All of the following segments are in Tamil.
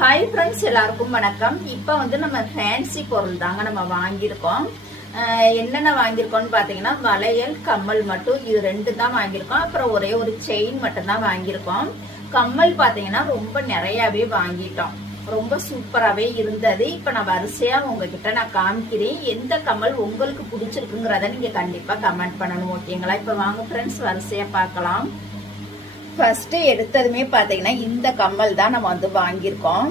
ஹாய் ஃப்ரெண்ட்ஸ், எல்லாருக்கும் வணக்கம். இப்போ வந்து நம்ம ஃபேன்சி பொருள் தாங்க நம்ம வாங்கியிருக்கோம். என்னென்ன வாங்கியிருக்கோம்னு பார்த்தீங்கன்னா, வளையல், கம்மல் மட்டும் இது ரெண்டு தான் வாங்கியிருக்கோம். அப்புறம் ஒரே ஒரு செயின் மட்டும் தான் வாங்கியிருக்கோம். கம்மல் பார்த்தீங்கன்னா ரொம்ப நிறையாவே வாங்கிட்டோம். ரொம்ப சூப்பராகவே இருந்தது. இப்போ நான் வரிசையாக உங்ககிட்ட நான் காமிக்கிறேன். எந்த கம்மல் உங்களுக்கு பிடிச்சிருக்குங்கிறத நீங்கள் கண்டிப்பாக கமெண்ட் பண்ணணும், ஓகேங்களா? இப்போ வாங்க ஃப்ரெண்ட்ஸ், வரிசையாக பார்க்கலாம். ஃபர்ஸ்ட் எடுத்ததுமே பாத்தீங்கன்னா இந்த கம்மல் தான் நம்ம வந்து வாங்கியிருக்கோம்.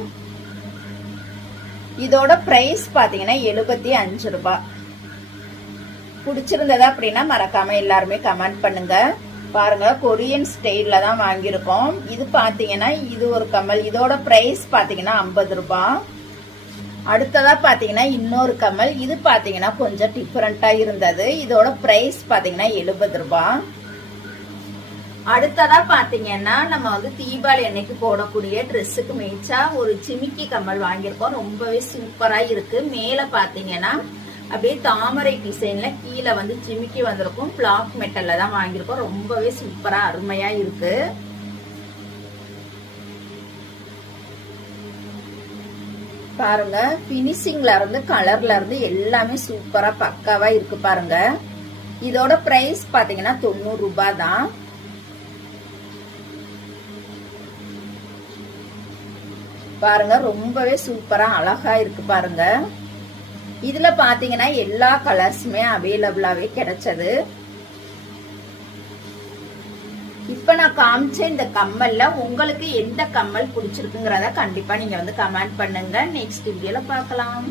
இதோட பிரைஸ் பாத்தீங்கன்னா 75 ரூபாய். பிடிச்சிருந்ததா அப்படின்னா மறக்காம எல்லாருமே கமெண்ட் பண்ணுங்க. பாருங்க, கொரியன் ஸ்டைல்ல தான் வாங்கியிருக்கோம். இது பாத்தீங்கன்னா இது ஒரு கம்மல். இதோட பிரைஸ் பாத்தீங்கன்னா 50 ரூபாய். அடுத்ததா பாத்தீங்கன்னா இன்னொரு கம்மல். இது பாத்தீங்கன்னா கொஞ்சம் டிஃபரெண்டா இருந்தது. இதோட பிரைஸ் பாத்தீங்கன்னா 70 ரூபாய். அடுத்ததா பாத்தீங்கன்னா நம்ம வந்து தீபாவளி அன்னைக்கு போடக்கூடிய ட்ரெஸ்ஸுக்கு மேய்ச்சா ஒரு சிமிக்கி கம்மல் வாங்கியிருக்கோம். ரொம்பவே சூப்பரா இருக்கு. மேல பாத்தீங்கன்னா அப்படியே தாமரை டிசைன்ல கீழே வந்து சிமிக்கி வந்திருக்கும். பிளாக் மெட்டல்ல தான் வாங்கியிருக்கோம். ரொம்பவே சூப்பரா அருமையா இருக்கு. பாருங்க, பினிஷிங்ல இருந்து கலர்ல இருந்து எல்லாமே சூப்பரா பக்காவா இருக்கு. பாருங்க, இதோட பிரைஸ் பாத்தீங்கன்னா 90 ரூபாய் தான். பாருங்க, ரொம்பவே சூப்பரா அழகா இருக்கு. பாருங்க, இதுல பாத்தீங்கன்னா எல்லா கலர்ஸுமே அவைலபிளாவே கிடைச்சது. இப்ப நான் காமிச்ச இந்த கம்மல்ல உங்களுக்கு எந்த கம்மல் பிடிச்சிருக்குங்கிறத கண்டிப்பா நீங்க வந்து கமெண்ட் பண்ணுங்க. நெக்ஸ்ட் வீடியோல பார்க்கலாம்.